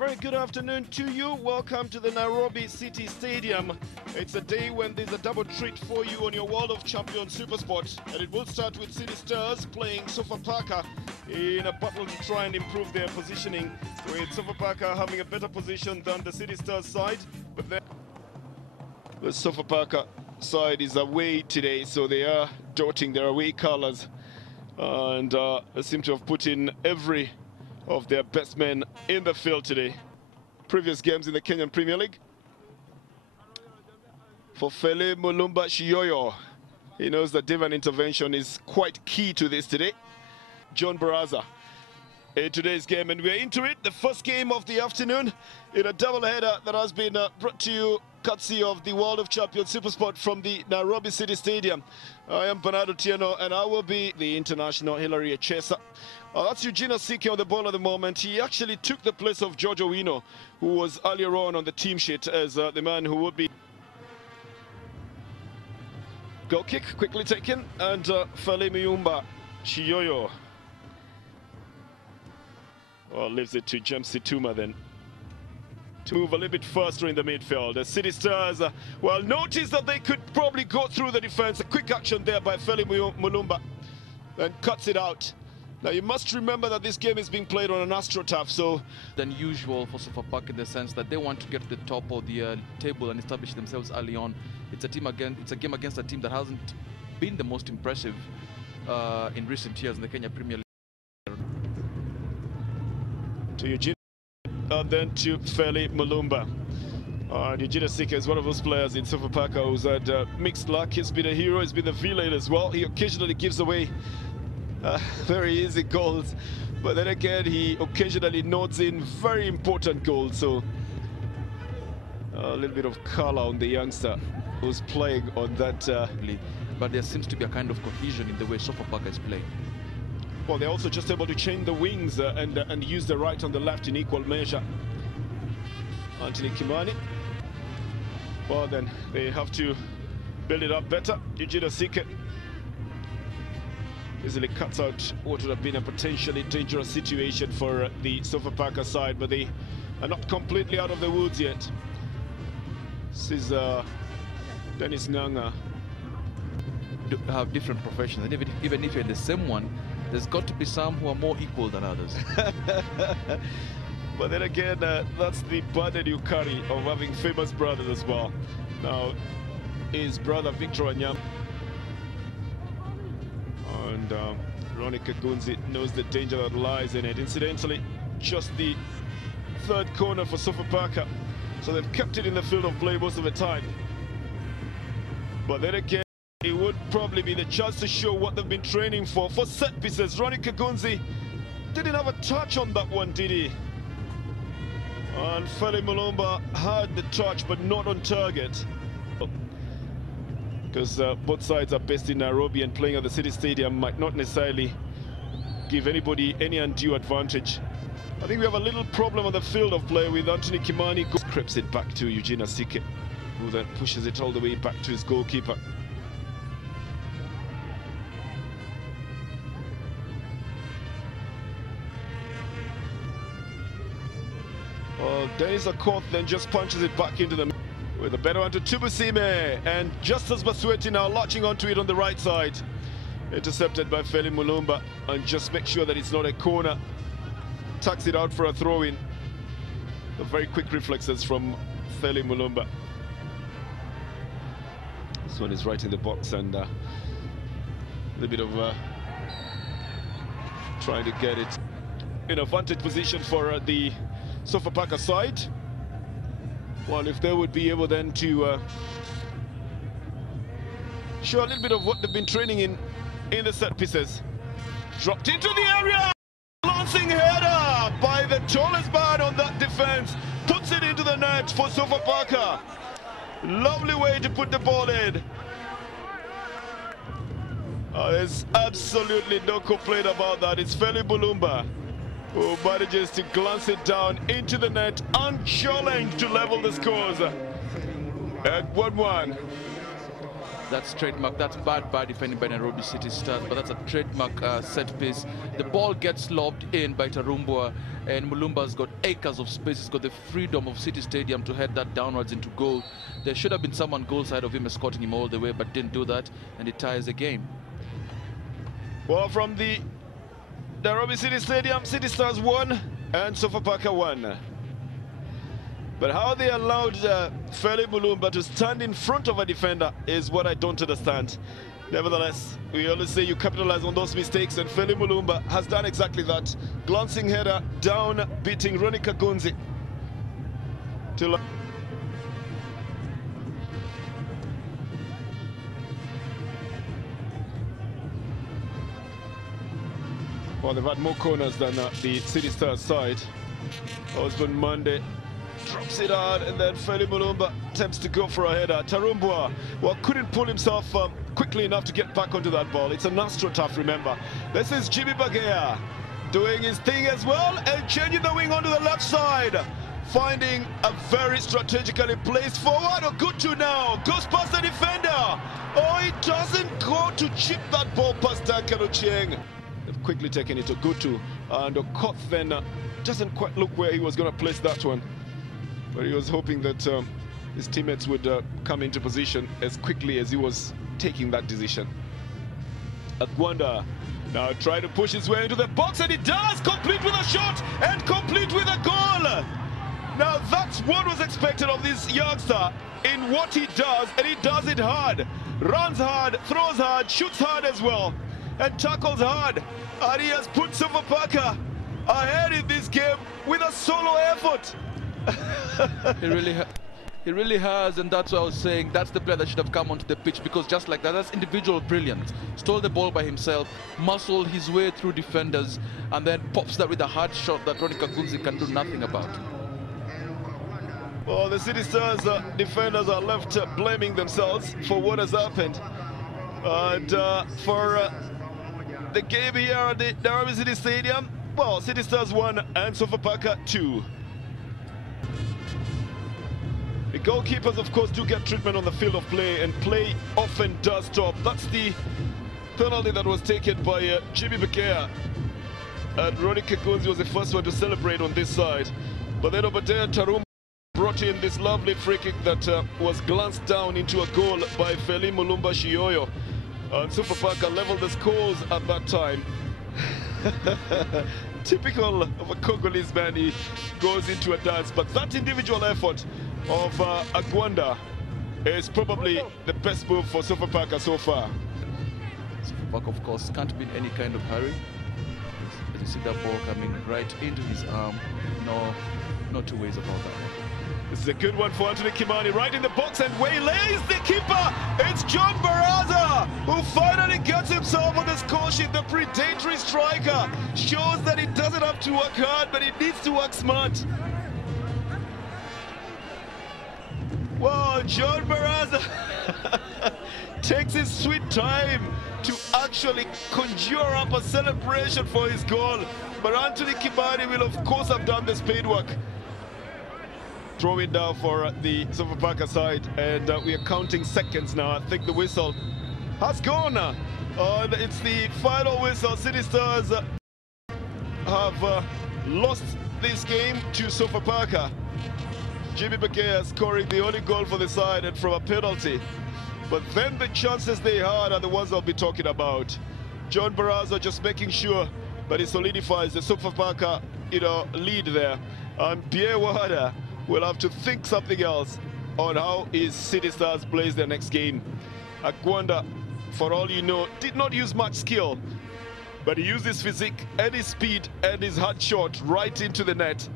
very good afternoon to you. Welcome to the Nairobi City Stadium. It's a day when there's a double treat for you on your World of Champions Supersport. And it will start with City Stars playing Sofapaka in a battle to try and improve their positioning, with Sofapaka having a better position than the City Stars side. But then the Sofapaka side is away today, so they are dotting their away colours. And they seem to have put in every of their best men in the field today. Previous games in the Kenyan Premier League. For Felly Mulumba, he knows that divine intervention is quite key to this today. John Baraza in today's game, and we're into it. The first game of the afternoon in a double-header that has been brought to you courtesy of the World of Champions Supersport from the Nairobi City Stadium. I am Bernardo Tieno, and I will be the international Hilary Echesa. That's Eugene Asike on the ball at the moment. He actually took the place of George Owino, who was earlier on the team sheet as the man who would be. Goal kick quickly taken, and Felly Mulumba, Chiyoyo. Well, leaves it to James Situma then to move a little bit faster in the midfield. The City Stars, well, notice that they could probably go through the defense. A quick action there by Felly Mulumba, and cuts it out. Now, you must remember that this game is being played on an AstroTurf, so unusual for Sofapaka in the sense that they want to get to the top of the table and establish themselves early on. It's a game against a team that hasn't been the most impressive in recent years in the Kenya Premier League. To Eugene, and then to Felly Mulumba. Eugene Asike is one of those players in Sofapaka who's had mixed luck. He's been a hero, he's been a villain as well. He occasionally gives away very easy goals, but then again he occasionally nods in very important goals. So a little bit of color on the youngster who's playing on that. But there seems to be a kind of cohesion in the way Sofapaka is playing. Well, they're also just able to change the wings and use the right and the left in equal measure. Anthony Kimani. Well, then they have to build it up better. Eugene Asike easily cuts out what would have been a potentially dangerous situation for the Sofapaka side, but they are not completely out of the woods yet. This is Dennis Nganga. Have different professions, and even if you're the same one, there's got to be some who are more equal than others. But then again, that's the burden you carry of having famous brothers as well. Now, his brother Victor Wanyama and Ronnie Kagunzi knows the danger that lies in it. Incidentally, just the third corner for Sofapaka, so they've kept it in the field of play most of the time. But then again, it would probably be the chance to show what they've been training for set pieces. Ronnie Kagunzi didn't have a touch on that one, did he? And Felly Mulumba had the touch, but not on target. Because both sides are based in Nairobi, and playing at the City Stadium might not necessarily give anybody any undue advantage. I think we have a little problem on the field of play with Anthony Kimani. Creeps it back to Eugene Asike, who then pushes it all the way back to his goalkeeper. Well, Dennis Akoth then just punches it back into the with a better one to Tubusime, and Justus Basweti now latching onto it on the right side. Intercepted by Felly Mulumba, and just make sure that it's not a corner. Tucks it out for a throw-in. The very quick reflexes from Felly Mulumba. This one is right in the box, and a little bit of trying to get it in a vantage position for the Sofapaka side. Well, if they would be able then to show a little bit of what they've been training in the set pieces. Dropped into the area! Lancing header by the tallest man on that defense. Puts it into the net for Sofapaka. Lovely way to put the ball in. There's absolutely no complaint about that. It's Felly Mulumba who manages to glance it down into the net, unchallenged, to level the scores at 1-1. That's trademark. That's bad defending by Nairobi City Stars, but that's a trademark set piece. The ball gets lobbed in by Tarumbua, and Mulumba's got acres of space. He's got the freedom of City Stadium to head that downwards into goal. There should have been someone goal side of him escorting him all the way, but didn't do that, and it ties the game. Well, from the Nairobi City Stadium, City Stars won and Sofapaka won. But how they allowed Felly Mulumba to stand in front of a defender is what I don't understand. Nevertheless, we always say you capitalize on those mistakes, and Felly Mulumba has done exactly that. Glancing header down, beating Ronnie Kagunzi. Well, they've had more corners than the City Stars side. Osborne Monday drops it out, and then Felly Mulumba attempts to go for a header. Tarumbua, well, couldn't pull himself quickly enough to get back onto that ball. It's an AstroTurf, remember. This is Jimmy Bagea doing his thing as well, and changing the wing onto the left side. Finding a very strategically placed forward. Ogutu now goes past the defender. Oh, he doesn't go to chip that ball past Duncan Ochieng. They've quickly taken it to Ogutu, and Okoth then doesn't quite look where he was going to place that one. But he was hoping that his teammates would come into position as quickly as he was taking that decision. Agwanda now trying to push his way into the box, and he does, complete with a shot and complete with a goal. Now that's what was expected of this youngster in what he does, and he does it hard. Runs hard, throws hard, shoots hard as well, and tackles hard. And he has put Sofapaka ahead in this game with a solo effort. He really has, and that's what I was saying. That's the player that should have come onto the pitch, because just like that, that's individual brilliance. Stole the ball by himself, muscled his way through defenders, and then pops that with a hard shot that Ronnie Kagunzi can do nothing about. Well, the City Stars defenders are left blaming themselves for what has happened. And for the game here at the Nairobi City Stadium, well, City Stars 1 and Sofapaka 2. The goalkeepers, of course, do get treatment on the field of play, and play often does stop. That's the penalty that was taken by Jimmy Bekea. And Ronnie Kagunzi was the first one to celebrate on this side. But then over there, Tarum brought in this lovely free kick that was glanced down into a goal by Felly Mulumba Shioyo. And Sofapaka leveled the scores at that time. Typical of a Congolese man, he goes into a dance. But that individual effort of Agwanda is probably the best move for Sofapaka so far. Sofapaka, of course, can't be in any kind of hurry. As you see that ball coming right into his arm, no two ways about that. This is a good one for Anthony Kimani, right in the box, and waylays the keeper. It's John Baraza who finally gets himself on the score sheet. The predatory striker shows that he doesn't have to work hard, but he needs to work smart. Well, John Baraza takes his sweet time to actually conjure up a celebration for his goal. But Anthony Kimani will, of course, have done the spade work. Throw it down for the Sofapaka side, and we are counting seconds now. I think the whistle has gone. And it's the final whistle. City Stars have lost this game to Sofapaka. Jimmy Bekea scoring the only goal for the side, and from a penalty. But then the chances they had are the ones I'll be talking about. John Baraza just making sure that he solidifies the Sofapaka, lead there. And Pierre Wada will have to think something else on how his City Stars plays their next game. Agwanda, for all you know, did not use much skill, but he used his physique and his speed and his hard shot right into the net.